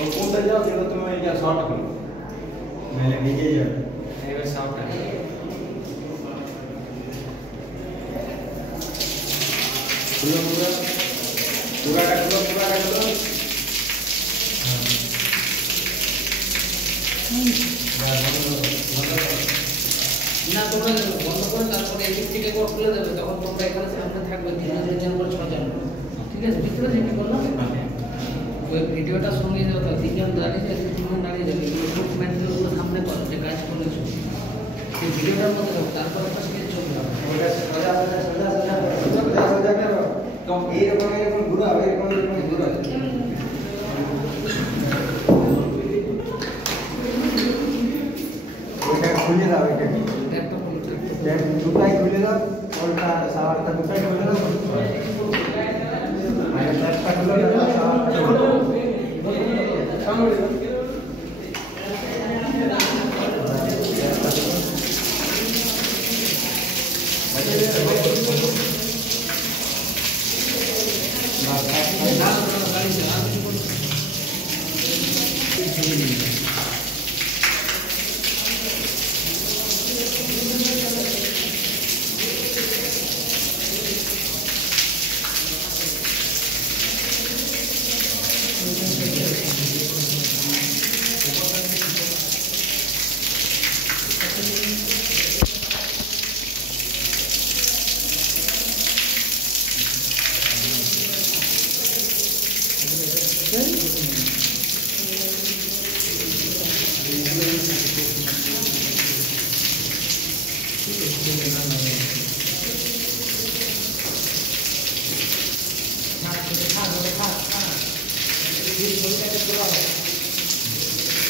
और कौन सा जाओ ये तो मैं क्या शॉर्ट करूं मैंने भेजे जा नहीं बस शॉर्ट है पूरा पूरा पूरा काट लो না তোমরা বন্ধ করে তারপরে এদিক থেকে কোড খুলে দেবে তখন তোমরা এখানে সামনে থাকবে 3 করে 6 জন ঠিক আছে বুঝতে পারছো কি বললাম ওই ভিডিওটা সঙ্গে যাও তো তিনজন দাঁড়িয়ে যাবে তিনজন দাঁড়িয়ে যাবে ইকুইপমেন্টগুলো সামনে করো যে কাজ করেছো এই ভিডিওটার মধ্যে দাও তারপর একটা স্কেচ চলবে ওটা সোজা করো তো এরকম ঘুরা এরকম ঘুরা ওটা খুলে দাও এটা একটা খুলতে দুটাই খুলে দাও ওটা সাওয়ারটা দুটাই খুলে দাও আর একটা খুলে দাও সাওয়ারটা খুলে দাও সামনে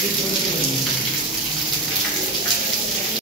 This